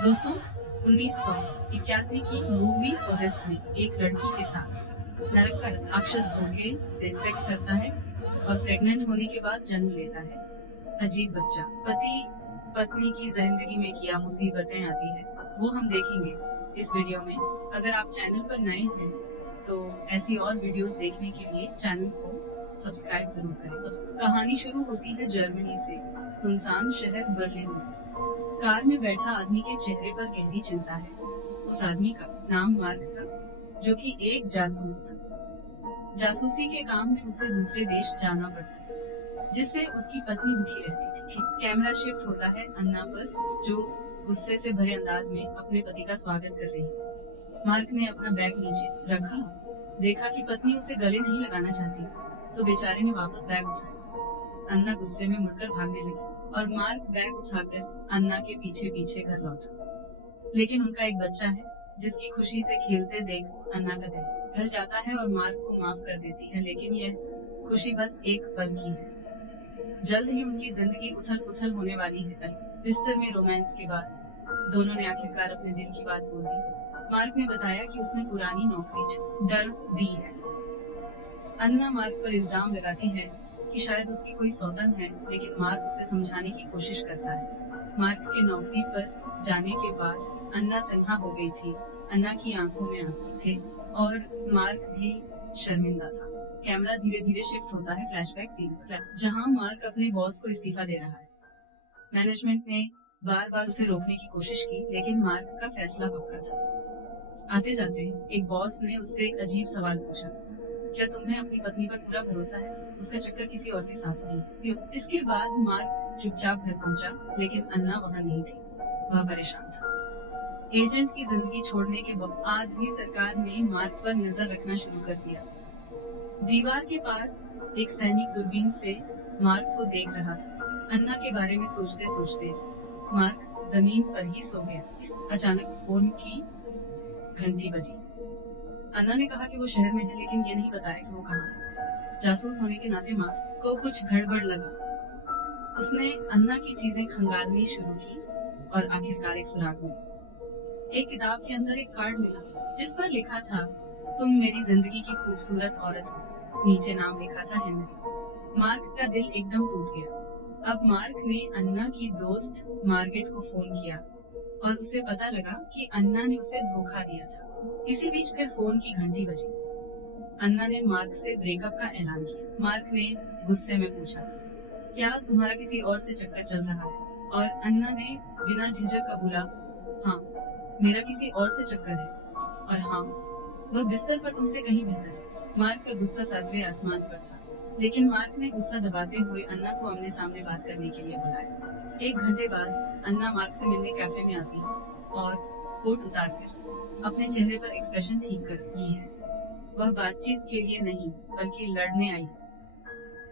दोस्तों, 1981 की movie possessed में एक लड़की के साथ नरक राक्षस भोगे से सेक्स करता है और प्रेग्नेंट होने के बाद जन्म लेता है अजीब बच्चा। पति पत्नी की जिंदगी में क्या मुसीबतें आती है वो हम देखेंगे इस वीडियो में। अगर आप चैनल पर नए हैं तो ऐसी और वीडियोस देखने के लिए चैनल को सब्सक्राइब जरूर करें। कहानी शुरू होती है जर्मनी से, सुनसान शहर बर्लिन में। कार में बैठा आदमी के चेहरे पर गहरी चिंता है। उस आदमी का नाम मार्क था, जो कि एक जासूस था। जासूसी के काम में उसे दूसरे देश जाना पड़ता था, जिससे उसकी पत्नी दुखी रहती थी। कैमरा शिफ्ट होता है अन्ना पर, जो गुस्से से भरे अंदाज में अपने पति का स्वागत कर रही है। मार्क ने अपना बैग नीचे रखा, देखा कि पत्नी उसे गले नहीं लगाना चाहती, तो बेचारे ने वापस बैग उठाया। अन्ना गुस्से में मुड़कर भागने लगी और मार्क बैग उठाकर अन्ना के पीछे पीछे घर लौटा। लेकिन उनका एक बच्चा है, जिसकी खुशी से खेलते देख अन्ना का दिल घल जाता है और मार्क को माफ कर देती है। लेकिन यह खुशी बस एक पल की है। जल्द ही उनकी जिंदगी उथल पुथल होने वाली है। बिस्तर में रोमांस के बाद दोनों ने आखिरकार अपने दिल की बात बोल दी। मार्क ने बताया कि उसने पुरानी नौकरी डर दी है। अन्ना मार्क पर इल्जाम लगाती है कि शायद उसकी कोई सौतन है, लेकिन मार्क उसे समझाने की कोशिश करता है। मार्क के नौकरी पर जाने के बाद अन्ना तन्हा हो गई थी। अन्ना की आंखों में आंसू थे और मार्क भी शर्मिंदा था। कैमरा धीरे धीरे शिफ्ट होता है फ्लैशबैक सीन पर, जहां मार्क अपने बॉस को इस्तीफा दे रहा है। मैनेजमेंट ने बार बार उसे रोकने की कोशिश की, लेकिन मार्क का फैसला पक्का था। आते जाते एक बॉस ने उससे एक अजीब सवाल पूछा, क्या तुम्हें अपनी पत्नी पर पूरा भरोसा है? उसका चक्कर किसी और के साथ नहीं। इसके बाद मार्क चुपचाप घर पहुंचा, लेकिन अन्ना वहां नहीं थी। वह परेशान था। एजेंट की जिंदगी छोड़ने के बाद भी सरकार ने मार्क पर नजर रखना शुरू कर दिया। दीवार के पार एक सैनिक दूरबीन से मार्क को देख रहा था। अन्ना के बारे में सोचते सोचते मार्क जमीन पर ही सो गया। अचानक फोन की घंटी बजी। अन्ना ने कहा कि वो शहर में है, लेकिन ये नहीं बताया कि वो कहाँ है। जासूस होने के नाते मार्क को कुछ गड़बड़ लगा। उसने अन्ना की चीजें खंगालनी शुरू की और आखिरकार एक सुराग मिला। एक किताब के अंदर एक कार्ड मिला, जिस पर लिखा था, तुम मेरी जिंदगी की खूबसूरत औरत हो। नीचे नाम लिखा था हेनरी। मार्क का दिल एकदम टूट गया। अब मार्क ने अन्ना की दोस्त मार्गेट को फोन किया और उससे पता लगा कि अन्ना ने उसे धोखा दिया था। इसी बीच फिर फोन की घंटी बजी। अन्ना ने मार्क से ब्रेकअप का ऐलान किया। मार्क ने गुस्से में पूछा, क्या तुम्हारा किसी और से चक्कर चल रहा है? और अन्ना ने बिना झिझक कबूला, हाँ, मेरा किसी और से चक्कर है, और हाँ, वह बिस्तर पर तुमसे कहीं बेहतर है। मार्क का गुस्सा सातवें आसमान पर था, लेकिन मार्क ने गुस्सा दबाते हुए अन्ना को आमने सामने बात करने के लिए बुलाया। 1 घंटे बाद अन्ना मार्क से मिलने कैफे में आती है और कोट उतारकर अपने चेहरे पर एक्सप्रेशन ठीक कर ली है। वह बातचीत के लिए नहीं, बल्कि लड़ने आई है।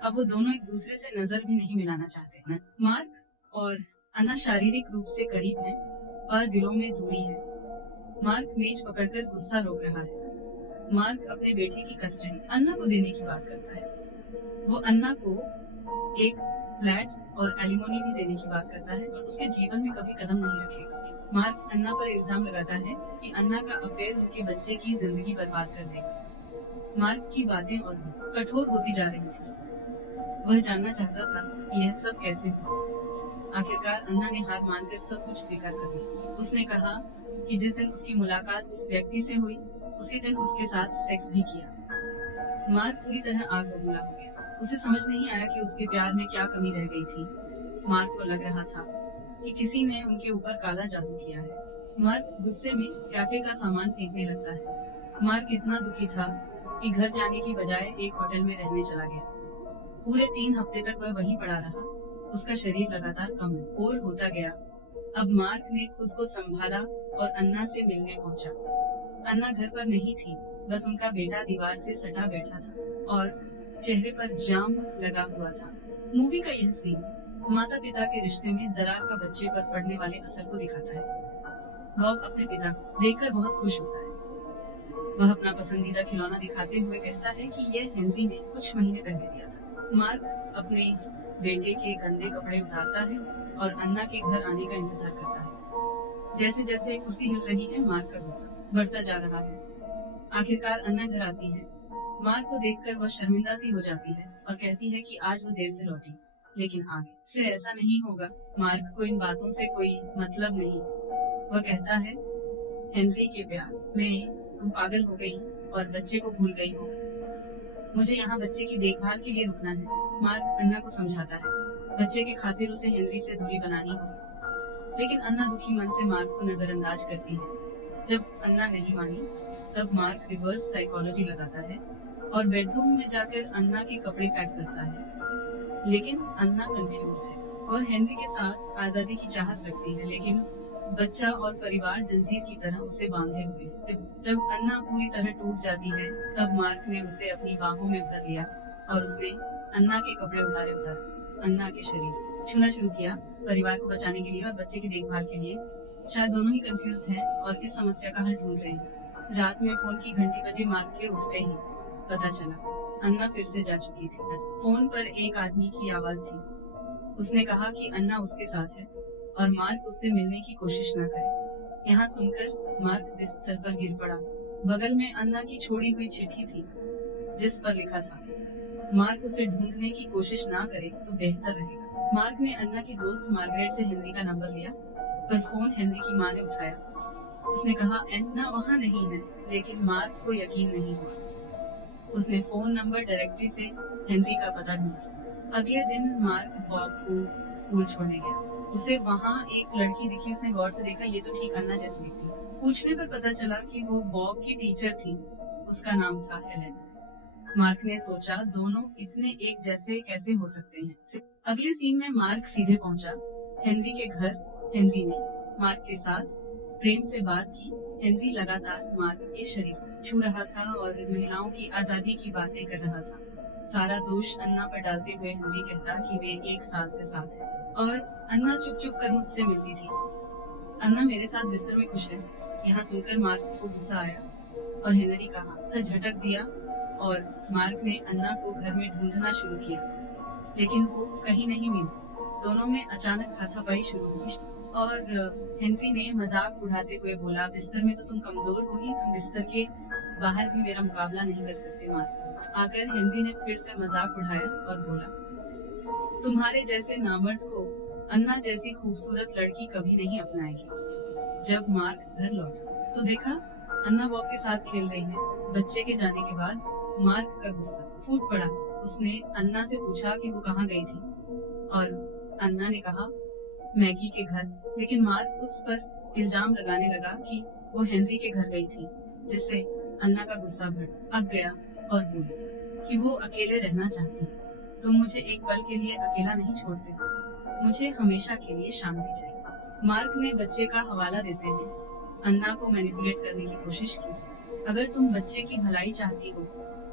अब वो दोनों एक दूसरे से नजर भी नहीं मिलाना चाहते हैं। मार्क और अन्ना शारीरिक रूप से करीब हैं, पर दिलों में दूरी है। मार्क मेज पकड़कर गुस्सा रोक रहा है। मार्क अपने बेटे की कस्टडी अन्ना को देने की बात करता है। वो अन्ना को एक फ्लैट और एलिमोनी भी देने की बात करता है और उसके जीवन में कभी कदम नहीं रखेगा। मार्क अन्ना पर इल्जाम लगाता है कि अन्ना का अफेयर उनके बच्चे की जिंदगी बर्बाद कर देगा। मार्क की बातें और भी कठोर होती जा रही थी। वह जानना चाहता था कि यह सब कैसे हुआ। आखिरकार अन्ना ने हार मानकर सब कुछ स्वीकार कर दिया। उसने कहा कि जिस दिन उसकी मुलाकात उस व्यक्ति से हुई, उसी दिन उसके साथ सेक्स भी किया। मार्क पूरी तरह आग बबूला हो गया। उसे समझ नहीं आया कि उसके प्यार में क्या कमी रह गई थी। मार्क को लग रहा था कि किसी ने उनके ऊपर काला जादू किया है। मार्क गुस्से में कैफे का सामान फेंकने लगता है। मार्क इतना दुखी था कि घर जाने की बजाय एक होटल में रहने चला गया। पूरे 3 हफ्ते तक वह वहीं पड़ा रहा। उसका शरीर लगातार कमजोर होता गया। अब मार्क ने खुद को संभाला और अन्ना से मिलने पहुंचा। अन्ना घर पर नहीं थी, बस उनका बेटा दीवार से सटा बैठा था और चेहरे पर जाम लगा हुआ था। मूवी का यह सीन माता पिता के रिश्ते में दरार का बच्चे पर पड़ने वाले असर को दिखाता है। बॉब अपने पिता को देखकर बहुत खुश होता है। वह अपना पसंदीदा खिलौना दिखाते हुए कहता है कि यह हेनरी ने कुछ महीने पहले दिया था। मार्क अपने बेटे के गंदे कपड़े उतारता है और अन्ना के घर आने का इंतजार करता है। जैसे जैसे कुर्सी हिल रही है, मार्क का गुस्सा बढ़ता जा रहा है। आखिरकार अन्ना घर आती है। मार्क को देखकर वह शर्मिंदा सी हो जाती है और कहती है कि आज वो देर से लौटी, लेकिन आगे से ऐसा नहीं होगा। मार्क को इन बातों से कोई मतलब नहीं। वह कहता है, हेनरी के प्यार में तुम पागल हो गई और बच्चे को भूल गई हो। मुझे यहाँ बच्चे की देखभाल के लिए रुकना है। मार्क अन्ना को समझाता है, बच्चे के खातिर उसे हेनरी से दूरी बनानी होगी। लेकिन अन्ना दुखी मन से मार्क को नजरअंदाज करती है। जब अन्ना नहीं मानी, तब मार्क रिवर्स साइकोलॉजी लगाता है और बेडरूम में जाकर अन्ना के कपड़े पैक करता है। लेकिन अन्ना कंफ्यूज है। वह हेनरी के साथ आजादी की चाहत रखती है, लेकिन बच्चा और परिवार जंजीर की तरह उसे बांधे हुए है। जब अन्ना पूरी तरह टूट जाती है, तब मार्क ने उसे अपनी बाहों में भर लिया और उसने अन्ना के कपड़े उतारे अन्ना के शरीर छूना शुरू किया, परिवार को बचाने के लिए और बच्चे की देखभाल के लिए। शायद दोनों ही कंफ्यूज हैं और इस समस्या का हल ढूंढ रहे हैं। रात में फोन की घंटी बजे। मार्क के उठते ही पता चला अन्ना फिर से जा चुकी थी। फोन पर एक आदमी की आवाज थी। उसने कहा कि अन्ना उसके साथ है और मार्क उससे मिलने की कोशिश न करे। यहाँ सुनकर मार्क बिस्तर पर गिर पड़ा। बगल में अन्ना की छोड़ी हुई चिट्ठी थी, जिस पर लिखा था, मार्क उसे ढूंढने की कोशिश ना करे तो बेहतर रहेगा। मार्क ने अन्ना की दोस्त मार्गरेट से हेनरी का नंबर लिया, पर फोन हेनरी की माँ ने उठाया। उसने कहा अन्ना वहाँ नहीं है, लेकिन मार्क को यकीन नहीं हुआ। उसने फोन नंबर डायरेक्टरी से हेनरी का पता ढूंढा। अगले दिन मार्क बॉब को स्कूल छोड़ने गया। उसे वहाँ एक लड़की दिखी। उसने गौर से देखा, ये तो ठीक अन्ना जैसी दिखती। पूछने पर पता चला कि वो बॉब की टीचर थी। उसका नाम था हेलेन। मार्क ने सोचा, दोनों इतने एक जैसे कैसे हो सकते हैं। अगले सीन में मार्क सीधे पहुंचा हेनरी के घर। हेनरी ने मार्क के साथ प्रेम से बात की। हेनरी लगातार मार्क के शरीर छू रहा था और महिलाओं की आजादी की बातें कर रहा था। सारा दोष अन्ना पर डालते हुए हेनरी कहता कि वे 1 साल से साथ हैं और अन्ना चुप चुप कर मुझसे मिलती थी। अन्ना मेरे साथ बिस्तर में खुश है। यहाँ सुनकर मार्क को गुस्सा आया और हेनरी का हाथ झटक दिया और मार्क ने अन्ना को घर में ढूंढना शुरू किया, लेकिन वो कहीं नहीं मिली। दोनों में अचानक हाथापाई शुरू हुई और हेनरी ने मजाक उड़ाते हुए बोला, बिस्तर में तो तुम कमजोर हो ही, तुम बिस्तर के बाहर भी मेरा मुकाबला नहीं कर सकते। मार्क आकर हेनरी ने फिर से मजाक उड़ाया और बोला, तुम्हारे जैसे नामर्द को अन्ना जैसी खूबसूरत लड़की कभी नहीं अपनाएगी। जब मार्क घर लौटा तो देखा अन्ना बॉब के साथ खेल रही है। बच्चे के जाने के बाद मार्क का गुस्सा फूट पड़ा। उसने अन्ना से पूछा कि वो कहाँ गई थी और अन्ना ने कहा, मैगी के घर। लेकिन मार्क उस पर इल्जाम लगाने लगा कि वो हेनरी के घर गई थी, जिससे अन्ना का गुस्सा भड़क गया और बोली कि वो अकेले रहना चाहती है। तुम मुझे एक पल के लिए अकेला नहीं छोड़ते, मुझे हमेशा के लिए शांति चाहिए। मार्क ने बच्चे का हवाला देते हुए अन्ना को मैनिपुलेट करने की कोशिश की। अगर तुम बच्चे की भलाई चाहती हो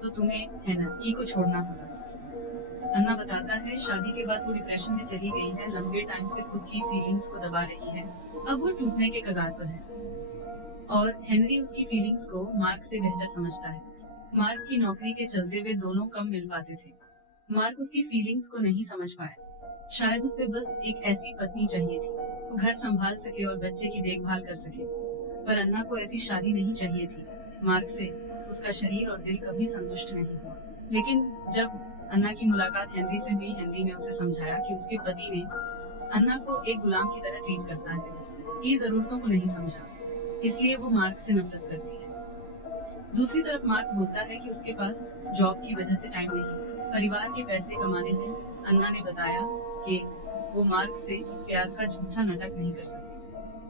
तो तुम्हें हेनरी को छोड़ना होगा। अन्ना बताता है, शादी के बाद वो डिप्रेशन में चली गई है, लंबे टाइम से खुद की फीलिंग्स को दबा रही है। अब वो टूटने के कगार पर है और हेनरी उसकी फीलिंग्स को मार्क से बेहतर समझता है। मार्क की नौकरी के चलते वे दोनों कम मिल पाते थे। मार्क उसकी फीलिंग्स को नहीं समझ पाया। शायद उसे बस एक ऐसी पत्नी चाहिए थी, वो घर संभाल सके और बच्चे की देखभाल कर सके। पर अन्ना को ऐसी शादी नहीं चाहिए थी। मार्क से उसका शरीर और दिल कभी संतुष्ट नहीं हुआ। लेकिन जब अन्ना की मुलाकात हेनरी से हुई, हेनरी ने उसे समझाया कि उसके पति ने अन्ना को एक गुलाम की तरह ट्रीट करता है, उसकी जरूरतों को नहीं समझा, इसलिए वो मार्क से नफरत करती है। दूसरी तरफ मार्क बोलता है कि उसके पास जॉब की वजह से टाइम नहीं, परिवार के पैसे कमाने हैं। अन्ना ने बताया कि वो मार्क से प्यार का झूठा नाटक नहीं कर सकती।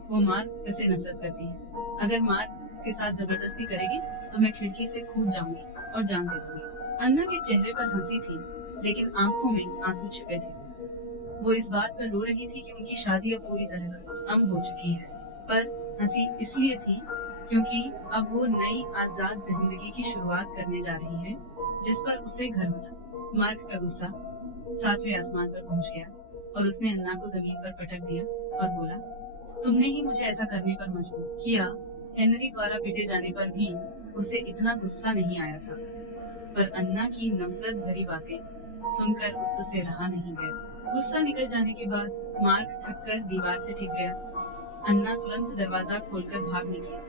वो मार्क से नफरत करती है। अगर मार्क के साथ जबरदस्ती करेगी तो मैं खिड़की से कूद जाऊंगी और जान दे दूंगी। अन्ना के चेहरे पर हंसी थी, लेकिन आंखों में आंसू छिपे थे। वो इस बात पर रो रही थी कि उनकी शादी अब पूरी तरह अम हो चुकी है, पर हंसी इसलिए थी क्योंकि अब वो नई आजाद जिंदगी की शुरुआत करने जा रही है, जिस पर उसे गर्व था। मार्क का गुस्सा 7वें आसमान पर पहुंच गया और उसने अन्ना को जमीन पर पटक दिया और बोला, तुमने ही मुझे ऐसा करने पर मजबूर किया। हेनरी द्वारा पीटे जाने पर भी उसे इतना गुस्सा नहीं आया था, पर अन्ना की नफरत भरी बातें सुनकर उससे रहा नहीं गया। गुस्सा निकल जाने के बाद मार्क थककर दीवार से टिक गया। अन्ना तुरंत दरवाजा खोलकर भाग निकली।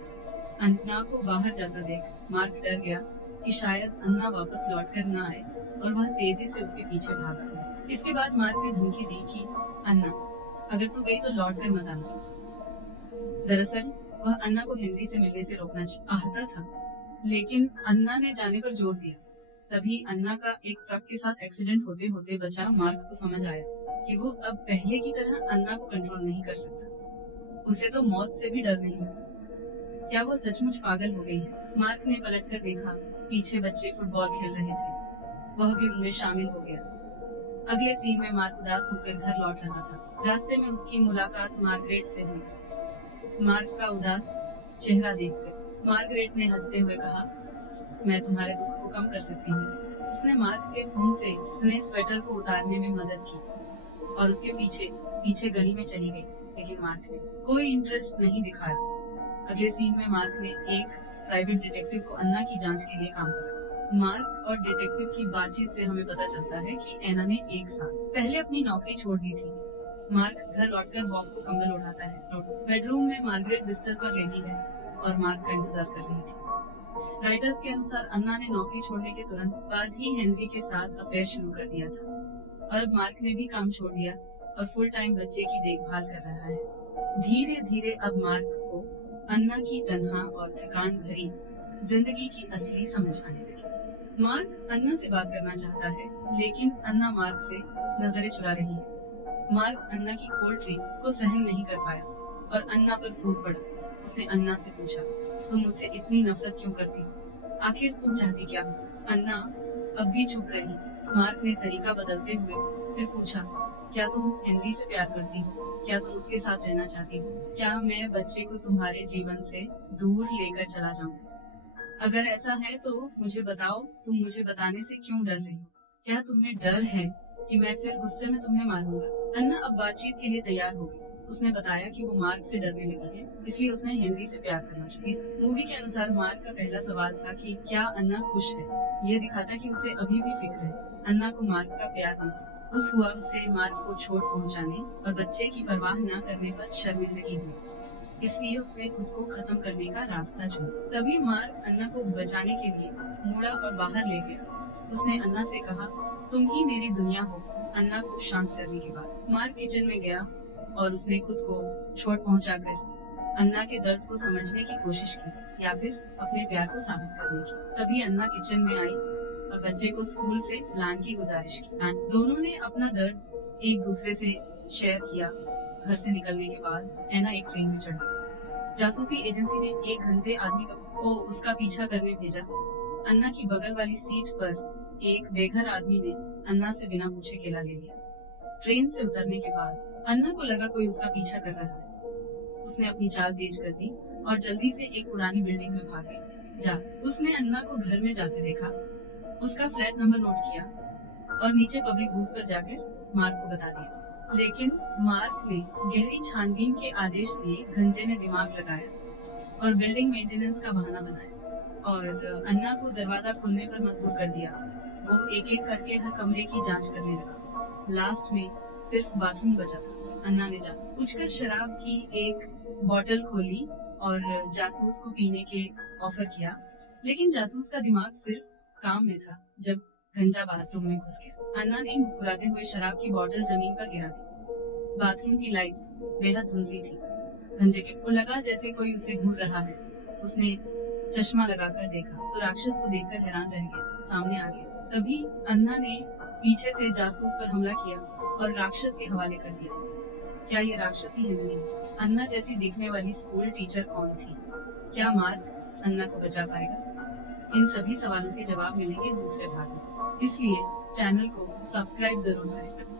अन्ना को बाहर जाता देख मार्क डर गया कि शायद अन्ना वापस लौटकर न आए और वह तेजी से उसके पीछे भागा। इसके बाद मार्क ने धमकी दी कि अन्ना, अगर तू गई तो लौट कर मत आना। दरअसल वह अन्ना को हेनरी से मिलने से रोकना चाहता था, लेकिन अन्ना ने जाने पर जोर दिया। तभी अन्ना का एक ट्रक के साथ एक्सीडेंट होते होते बचा मार्क को समझ आया कि वो अब पहले की तरह अन्ना को कंट्रोल नहीं कर सकता। उसे तो मौत से भी डर नहीं लगता। क्या वो सचमुच पागल हो गई है? मार्क ने पलटकर देखा, पीछे बच्चे फुटबॉल खेल रहे थे। वह भी उनमें शामिल हो गया। अगले सीन में मार्क उदास होकर घर लौट रहा था। रास्ते में उसकी मुलाकात मार्गरेट से हुई। मार्क का उदास चेहरा देखकर मार्गरेट ने हंसते हुए कहा, मैं तुम्हारे दुख को कम कर सकती हूँ। उसने मार्क के खून से अपने स्वेटर को उतारने में मदद की और उसके पीछे पीछे गली में चली गई, लेकिन मार्क ने कोई इंटरेस्ट नहीं दिखाया। अगले सीन में मार्क ने एक प्राइवेट डिटेक्टिव को अन्ना की जांच के लिए काम पर रखा। मार्क और डिटेक्टिव की बातचीत से हमें पता चलता है कि एना ने 1 साल पहले अपनी नौकरी छोड़ दी थी। मार्क घर लौटकर बॉब को कंबल उठाता है। बेडरूम में मार्गरेट बिस्तर पर लेटी है और मार्क का इंतजार कर रही थी। राइटर्स के अनुसार अन्ना ने नौकरी छोड़ने के तुरंत बाद ही हेनरी के साथ अफेयर शुरू कर दिया था और अब मार्क ने भी काम छोड़ दिया और फुल टाइम बच्चे की देखभाल कर रहा है। धीरे धीरे अब मार्क को अन्ना की तन्हा और थकान भरी जिंदगी की असली समझ आने लगी। मार्क अन्ना से बात करना चाहता है, लेकिन अन्ना मार्क से नजरें चुरा रही है। मार्क अन्ना की कोल्ड ड्रिंक को सहन नहीं कर पाया और अन्ना पर फूट पड़ा। उसने अन्ना से पूछा, तुम मुझसे इतनी नफरत क्यों करती हो? आखिर तुम चाहती क्या हो? अन्ना अब भी चुप रही। मार्क ने तरीका बदलते हुए फिर पूछा, क्या तुम हेनरी से प्यार करती हो? क्या तुम उसके साथ रहना चाहती हो? क्या मैं बच्चे को तुम्हारे जीवन से दूर लेकर चला जाऊं? अगर ऐसा है तो मुझे बताओ, तुम मुझे बताने से क्यों डर रही हो? क्या तुम्हें डर है कि मैं फिर गुस्से में तुम्हें मारूंगा? अन्ना अब बातचीत के लिए तैयार हो गई। उसने बताया कि वो मार्क से डरने लगी है, इसलिए उसने हेनरी से प्यार करना शुरू। इस मूवी के अनुसार मार्क का पहला सवाल था कि क्या अन्ना खुश है। यह दिखाता कि उसे अभी भी फिक्र है। अन्ना को मार्क का प्यार नहीं उस हुआ उसे मार्क को चोट पहुंचाने और बच्चे की परवाह न करने पर शर्मिंदगी हुई, इसलिए उसने खुद को खत्म करने का रास्ता चुना। तभी मार्क अन्ना को बचाने के लिए मुड़ा और बाहर ले गया। उसने अन्ना से कहा, तुम ही मेरी दुनिया हो। अन्ना को शांत करने के बाद मार्क किचन में गया और उसने खुद को चोट पहुंचाकर अन्ना के दर्द को समझने की कोशिश की या फिर अपने प्यार को साबित करने की। तभी अन्ना किचन में आई और बच्चे को स्कूल से लाने की गुजारिश की। दोनों ने अपना दर्द एक दूसरे से शेयर किया। घर से निकलने के बाद एना एक ट्रेन में चढ़ गई। जासूसी एजेंसी ने एक घंटे आदमी को उसका पीछा करने भेजा। अन्ना की बगल वाली सीट पर एक बेघर आदमी ने अन्ना से बिना पूछे केला ले लिया। ट्रेन से उतरने के बाद अन्ना को लगा कोई उसका पीछा कर रहा है। उसने अपनी चाल तेज कर दी और जल्दी से एक पुरानी बिल्डिंग में भाग गई। उसने अन्ना को घर में जाते देखा, उसका फ्लैट नंबर नोट किया और नीचे पब्लिक बूथ पर जाकर मार्क को बता दिया। लेकिन मार्क ने गहरी छानबीन के आदेश दिए। घंजे ने दिमाग लगाया और बिल्डिंग मेंटेनेंस का बहाना बनाया और अन्ना को दरवाजा खोलने पर मजबूर कर दिया। वो एक एक करके हर कमरे की जांच करने लगा। लास्ट में सिर्फ बाथरूम बचा था। अन्ना ने पूछकर शराब की एक बोतल खोली और जासूस को पीने के ऑफर किया, लेकिन जासूस का दिमाग सिर्फ काम में था। जब गंजा बाथरूम में घुस गया, अन्ना ने मुस्कुराते हुए शराब की बोतल जमीन पर गिरा दी। बाथरूम की लाइट्स बेहद धुंधली थी। गंजे को लगा जैसे कोई उसे घूर रहा है। उसने चश्मा लगाकर देखा तो राक्षस को देखकर हैरान रह गया। सामने आ गया। तभी अन्ना ने पीछे से जासूस पर हमला किया और राक्षस के हवाले कर दिया। क्या ये राक्षस ही है? अन्ना जैसी दिखने वाली स्कूल टीचर कौन थी? क्या मार्क अन्ना को बचा पाएगा? इन सभी सवालों के जवाब मिलेंगे दूसरे भाग में, इसलिए चैनल को सब्सक्राइब जरूर करें।